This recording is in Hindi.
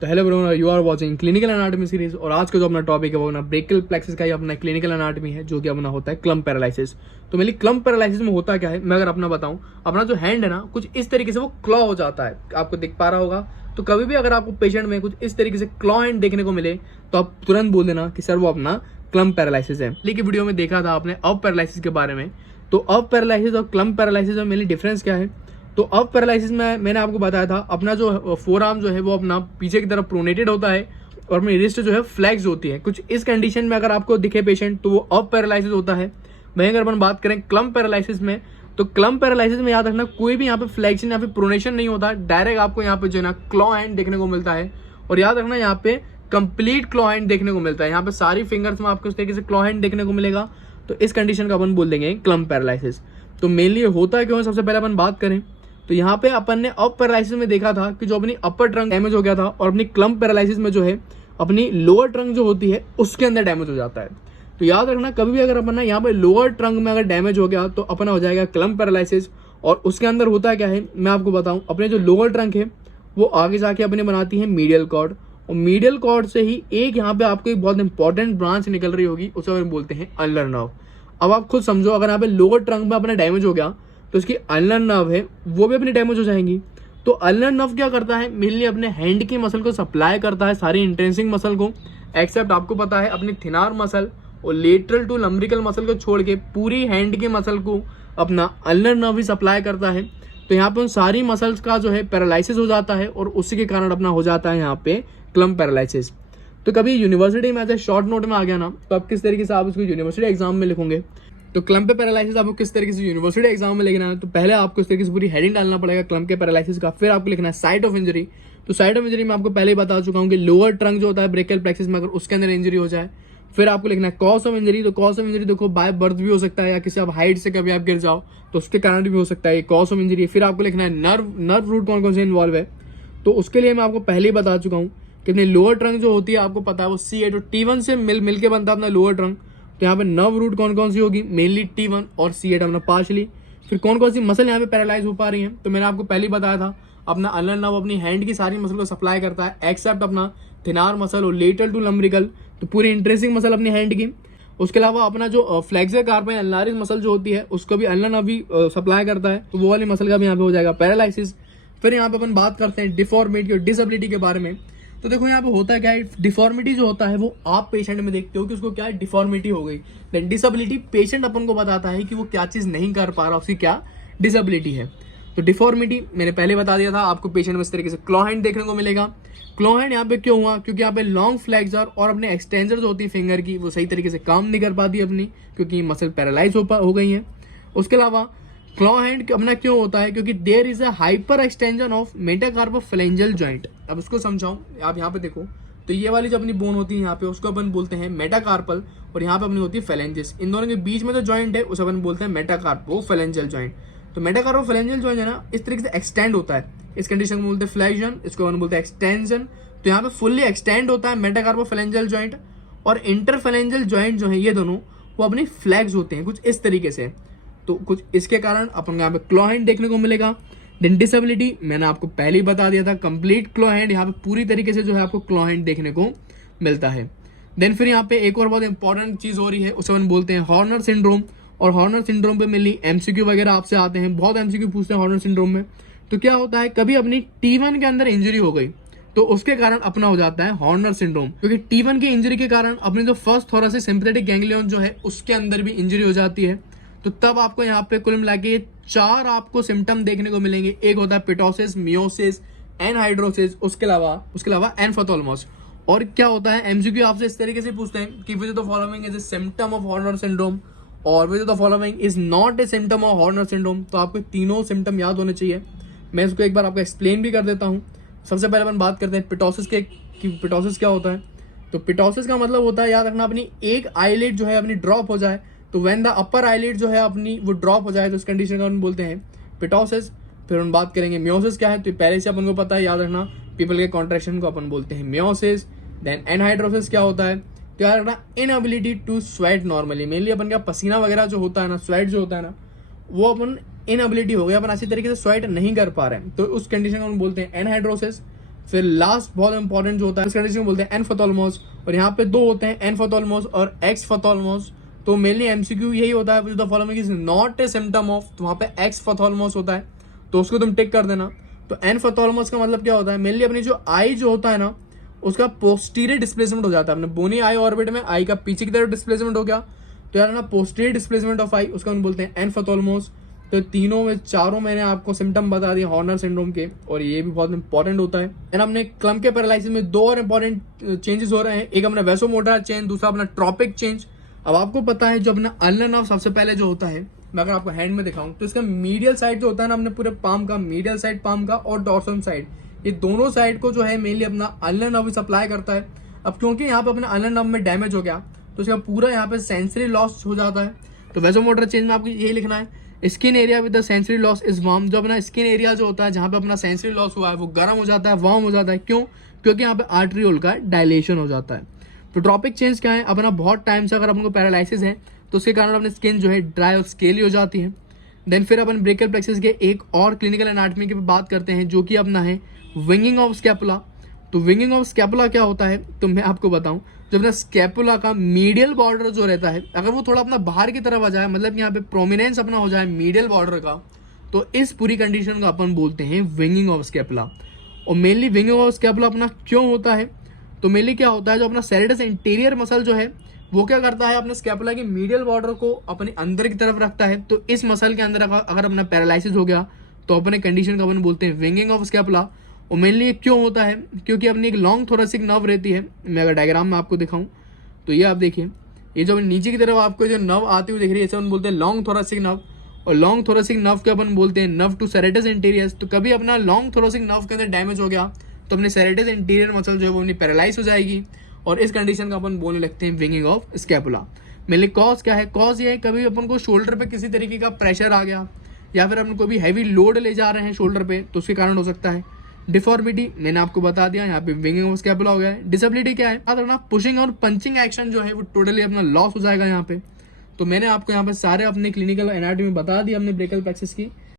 तो hello bro, you are watching clinical anatomy series. और आज का जो अपना टॉपिक है वो अपना ब्रेकियल प्लेक्सिस का ही अपना क्लिनिकल एनाटॉमी है, जो कि अपना होता है क्लम्प पैरालिसिस। तो मेनली क्लम्प पैरालिसिस में होता क्या है, मैं अगर अपना बताऊं, अपना जो हैंड है ना कुछ इस तरीके से वो क्लॉ हो जाता है, आपको दिख पा रहा होगा। तो कभी भी अगर आपको पेशेंट में कुछ इस तरीके से क्लॉ हैंड देखने को मिले तो आप तुरंत बोल देना कि सर वो अपना क्लम्प पैरालिसिस है। लेकिन वीडियो में देखा था आपने अब पैरालिसिस के बारे में। तो अब पैरालिसिस और क्लम्प पैरालिसिस में मेनली डिफरेंस क्या है। तो अब पैरालिसिस में मैंने आपको बताया था अपना जो फोर आर्म जो है वो अपना पीछे की तरफ प्रोनेटेड होता है और अपनी रिस्ट जो है फ्लैक्स होती है। कुछ इस कंडीशन में अगर आपको दिखे पेशेंट तो वो अब पैरालिसिस होता है। वहीं अगर अपन बात करें क्लम्प पैरालिसिस में, तो क्लम्प पैरालिसिस में याद रखना कोई भी यहाँ पे फ्लैक्शन या फिर प्रोनेशन नहीं होता, डायरेक्ट आपको यहाँ पे जो है ना क्लॉ हैंड देखने को मिलता है। और याद रखना यहाँ पे कंप्लीट क्लॉ हैंड देखने को मिलता है, यहाँ पे सारी फिंगर्स में आपको इस तरीके से क्लॉ हैंड देखने को मिलेगा। तो इस कंडीशन का अपन बोल देंगे क्लम्प पैरालिसिस। तो मेनली होता क्यों है, सबसे पहले अपन बात करें तो यहाँ पे अपन ने अब पैरालिसिस में देखा था कि जो अपनी अपर ट्रंक डैमेज हो गया था और अपनी क्लम्प पैरालिसिस में जो है अपनी लोअर ट्रंक जो होती है उसके अंदर डैमेज हो जाता है। तो याद रखना कभी भी अगर अपन ना यहाँ पे लोअर ट्रंक में अगर डैमेज हो गया तो अपना हो जाएगा क्लम्प पैरालिसिस। और उसके अंदर होता क्या है मैं आपको बताऊं, अपने जो लोअर ट्रंक है वो आगे जाके अपने बनाती है मीडियल कॉर्ड, और मीडियल कॉर्ड से ही एक यहाँ पे आपको एक बहुत इंपॉर्टेंट ब्रांच निकल रही होगी, उसे हम बोलते हैं अल्नर नर्व। अब आप खुद समझो, अगर यहाँ पे लोअर ट्रंक में अपना डैमेज हो गया तो इसकी अल्नर नर्व है वो भी अपनी डैमेज हो जाएंगी। तो अल्नर नर्व क्या करता है, मेनली अपने हैंड की मसल को सप्लाई करता है, सारी इंट्रेंसिक मसल को, एक्सेप्ट आपको पता है अपनी थिनार मसल और लेटरल टू लंब्रिकल मसल को छोड़ के पूरी हैंड की मसल को अपना अल्नर नर्व ही सप्लाई करता है। तो यहाँ पे उन सारी मसल्स का जो है पैरालिसिस हो जाता है और उसी के कारण अपना हो जाता है यहाँ पे क्लम्प पैरालिसिस। तो कभी यूनिवर्सिटी में ऐसे शॉर्ट नोट में आ गया ना तो आप किस तरीके से आप उसको यूनिवर्सिटी एग्जाम में लिखोगे। तो क्लम्प पैरालिसिस आपको किस तरीके से यूनिवर्सिटी एग्जाम में लिखना है, तो पहले आपको इस तरीके से पूरी हेडिंग डालना पड़ेगा क्लम्प के पैरालिसिस का। फिर आपको लिखना है साइट ऑफ इंजरी। तो साइट ऑफ इंजरी में आपको पहले ही बता चुका हूँ कि लोअर ट्रंक जो होता है ब्रेकियल प्लेक्सिस में अगर उसके अंदर इंजरी हो जाए। फिर आपको लिखना है कॉज ऑफ इंजरी। तो कॉज ऑफ इंजरी देखो बाय बर्थ भी हो सकता है या किसी आप हाइट से कभी आप गिर जाओ तो उसके कारण भी हो सकता है, ये कॉज ऑफ इंजरी है। फिर आपको लिखना है नर्व रूट कौन कौन से इन्वॉल्व है। तो उसके लिए मैं आपको पहले ही बता चुका हूँ कि अपनी लोअर ट्रंक जो होती है आपको पता है वो C8 और T1 से मिल के बनता है अपना लोअर ट्रंक। तो यहाँ पे नर्व रूट कौन कौन सी होगी, मेनली T1 और C8 अपना पार्शली। फिर कौन कौन सी मसल यहाँ पे पैरालाइज हो पा रही है, तो मैंने आपको पहले ही बताया था अपना अल्नर नर्व अपनी हैंड की सारी मसल को सप्लाई करता है, एक्सेप्ट अपना थिनार मसल और लेटरल टू लंब्रिकल, तो पूरी इंट्रेंसिक मसल अपनी हैंड की। उसके अलावा अपना जो फ्लेक्सर कार्पस अल्नारिस मसल जो होती है उसको भी अल्नर नर्व भी सप्लाई करता है, तो वो वाली मसल का भी यहाँ पे हो जाएगा पैरालाइसिस। फिर यहाँ पे अपन बात करते हैं डिफॉर्मिटी और डिसेबिलिटी के बारे में। तो देखो यहाँ पे होता है क्या है, डिफॉर्मिटी जो होता है वो आप पेशेंट में देखते हो कि उसको क्या है, डिफॉर्मिटी हो गई। देन डिसेबिलिटी पेशेंट अपन को बताता है कि वो क्या चीज नहीं कर पा रहा, उसकी क्या डिसेबिलिटी है। तो डिफॉर्मिटी मैंने पहले बता दिया था, आपको पेशेंट में इस तरीके से क्लॉ हैंड देखने को मिलेगा। क्लॉ हैंड यहाँ पे क्यों हुआ, क्योंकि यहाँ पे लॉन्ग फ्लेक्सर और अपने एक्सटेंसर जो होती है फिंगर की वो सही तरीके से काम नहीं कर पाती अपनी, क्योंकि मसल पैरालाइज हो गई है। उसके अलावा क्लॉ हैंड अपना क्यों होता है, क्योंकि there is a hyperextension of metacarpophalangeal joint. अब उसको समझाऊं, आप यहाँ पे देखो तो ये वाली जो अपनी बोन होती है यहाँ पे उसको अपन बोलते हैं मेटाकार्पल, और यहाँ पे अपनी होती है फैलेंजिस। इन दोनों के बीच में जो जॉइंट है उसे अपन बोलते हैं मेटाकार्पोफैलेंजियल जॉइंट। तो मेटाकार्पोफैलेंजियल जॉइंट है ना इस तरीके से एक्सटेंड होता है, इस कंडीशन को बोलते हैं फ्लेक्शन, इसको अपन बोलते हैं एक्सटेंशन। तो यहाँ पे फुल्ली एक्सटेंड होता है मेटाकार्पोफैलेंजियल जॉइंट, और इंटरफैलेंजियल जॉइंट जो है ये दोनों वो अपनी फ्लैग्स होते हैं कुछ इस तरीके से। तो कुछ इसके कारण अपन यहाँ पे क्लॉ हैंड देखने को मिलेगा। देन डिसेबिलिटी मैंने आपको पहले ही बता दिया था, कंप्लीट क्लॉ हैंड, यहाँ पे पूरी तरीके से जो है आपको क्लॉ हैंड देखने को मिलता है। देन फिर यहाँ पे एक और बहुत इंपॉर्टेंट चीज हो रही है, उसे अपन बोलते हैं हॉर्नर सिंड्रोम। और हॉर्नर सिंड्रोम पे मिली MCQ वगैरह आपसे आते हैं, बहुत MCQ पूछते हैं हॉर्नर सिंड्रोम में। तो क्या होता है, कभी अपनी T1 के अंदर इंजरी हो गई तो उसके कारण अपना हो जाता है हॉर्नर सिंड्रोम, क्योंकि T1 की इंजरी के कारण अपनी जो फर्स्ट थोरेसिक सिंपैथेटिक गैंग्लियन जो है उसके अंदर भी इंजरी हो जाती है। तो तब आपको यहाँ पे कुल मिला के 4 आपको सिम्टम देखने को मिलेंगे। एक होता है पिटोसिस, मियोसिस, एनहाइड्रोसिस, उसके अलावा एनफोथाल्मोस। और क्या होता है, MCQ आपसे इस तरीके से पूछते हैं कि which of the following is a symptom of Horner syndrome और which of the following is not a symptom of Horner syndrome. तो आपको तीनों सिम्टम याद होने चाहिए। मैं इसको एक बार आपको एक्सप्लेन भी कर देता हूँ। सबसे पहले अपन बात करते हैं पिटोसिस के, कि पिटोसिस क्या होता है। तो पिटोसिस का मतलब होता है, याद रखना, अपनी एक आईलिड जो है अपनी ड्रॉप हो जाए, तो व्हेन द अपर आईलिड जो है अपनी वो ड्रॉप हो जाए तो उस कंडीशन का अपन बोलते हैं पिटोसिस। फिर हम बात करेंगे मियोसिस क्या है, तो पहले से अपन को पता है, याद रखना, पीपल के कॉन्ट्रैक्शन को अपन बोलते हैं मियोसिस। देन एनहाइड्रोसिस क्या होता है, तो याद रखना inability to sweat normally, mainly अपन का पसीना वगैरह जो होता है ना, स्वेट जो होता है ना, वो अपन इनएबिलिटी हो गया, अपन अच्छी तरीके से स्वेट नहीं कर पा रहे हैं, तो उस कंडीशन को हम बोलते हैं एनहाइड्रोसिस। फिर लास्ट बहुत इंपॉर्टेंट जो होता है इस कंडीशन को बोलते हैं एनफोथाल्मोस, और यहाँ पे दो होते हैं एनफोथाल्मोस और एक्सफोथाल्मोस। तो मेनली एमसीक्यू यही होता है, the following is not a symptom of, तो वहाँ पे एक्सफोथाल्मोस होता है, तो उसको तुम टिक कर देना। तो एनफोथाल्मोस का मतलब क्या होता है, मेनली अपनी जो आई जो होता है ना उसका पोस्टीरियर डिस्प्लेसमेंट हो जाता है, अपने बोनी आई ऑर्बिट में आई का पीछे की तरफ डिस्प्लेसमेंट हो गया, तो यार ना पोस्टीरियर डिस्प्लेसमेंट ऑफ आई, उसका हम बोलते हैं एनफोथाल्मोस। तो तीनों में चारों मैंने आपको सिम्टम बता दिए हॉर्नर सिंड्रोम के, और ये भी बहुत इंपॉर्टेंट होता है। एंड अपने क्लम्प के पैरालिसिस में दो और इंपॉर्टेंट चेंजेस हो रहे हैं, एक अपना वेसोमोटर चेंज, दूसरा अपना ट्रॉपिक चेंज। अब आपको पता है जो अपना अल्नर नर्व सबसे पहले जो होता है, मैं अगर आपको हैंड में दिखाऊं तो इसका मीडियल साइड जो होता है ना अपने पूरे पाम का, मीडियल साइड पाम का और डॉर्सल साइड, ये दोनों साइड को जो है मेनली अपना अल्नर नर्व सप्लाई करता है। अब क्योंकि यहाँ पे अपने अल्नर नर्व में डैमेज हो गया तो इसका पूरा यहाँ पे सेंसरी लॉस हो जाता है। तो वेसोमोटर चेंज में आपको यही लिखना है, skin area with the sensory loss is warm. जो अपना स्किन एरिया जो होता है जहाँ पे अपना सेंसरी लॉस हुआ है वो गर्म हो जाता है, वार्म हो जाता है। क्यों? क्योंकि यहाँ पे आर्टरियोल का डायलेशन हो जाता है। तो ट्रॉपिक चेंज क्या है, अपना बहुत टाइम से अगर अपन पैरालिसिस है तो उसके कारण अपनी स्किन जो है ड्राई और स्केली हो जाती है। देन फिर अपन ब्रेकियल प्लेक्सस के एक और क्लिनिकल एनाटॉमी की बात करते हैं जो कि अपना है विंगिंग ऑफ स्कैपुला। तो विंगिंग ऑफ स्कैपुला क्या होता है तो मैं आपको बताऊं, जो अपना स्कैपुला का मीडियल बॉर्डर जो रहता है अगर वो थोड़ा अपना बाहर की तरफ आ जाए, मतलब यहाँ पे प्रोमिनेंस अपना हो जाए मीडियल बॉर्डर का, तो इस पूरी कंडीशन को अपन बोलते हैं विंगिंग ऑफ स्कैपुला। और मेनली विंगिंग ऑफ स्कैपुला अपना क्यों होता है, तो मेनली क्या होता है जो अपना सेरेटस इंटीरियर मसल जो है वो क्या करता है अपने स्कैपुला के मीडियल बॉर्डर को अपने अंदर की तरफ रखता है। तो इस मसल के अंदर अगर अपना पैरालिसिस हो गया तो अपने कंडीशन को अपन बोलते हैं विंगिंग ऑफ स्कैपुला। और मेनली ये क्यों होता है, क्योंकि अपनी एक लॉन्ग थोरेसिक नर्व रहती है। मैं अगर डायग्राम में आपको दिखाऊं तो ये आप देखिए, ये जो नीचे की तरफ आपको जो नर्व आती हुई दिख रही है इसे अपन बोलते हैं लॉन्ग थोरेसिक नर्व, और लॉन्ग थोरेसिक नर्व को अपन बोलते हैं नर्व टू सेरेटस इंटीरियर। तो कभी अपना लॉन्ग थोरेसिक नर्व के अंदर डैमेज हो गया तो अपने सेरेटस इंटीरियर मसल जो है वो अपनी पैरालाइज हो जाएगी, और इस कंडीशन का अपन बोलने लगते हैं winging of scapula. Mainly cause क्या है, कॉज ये है कभी अपन को शोल्डर पे किसी तरीके का प्रेशर आ गया या फिर अपन को भी हैवी लोड ले जा रहे हैं शोल्डर पे तो उसके कारण हो सकता है। डिफॉर्मिटी मैंने आपको बता दिया, यहाँ पे विंगिंग ऑफ स्कैपुला हो गया है। डिसेबिलिटी क्या है, अगर पुशिंग और पंचिंग एक्शन जो है वो टोटली अपना लॉस हो जाएगा यहाँ पे। तो मैंने आपको यहाँ पे सारे अपने क्लिनिकल एनाटॉमी बता दी हमने ब्रेकियल प्लेक्सस की।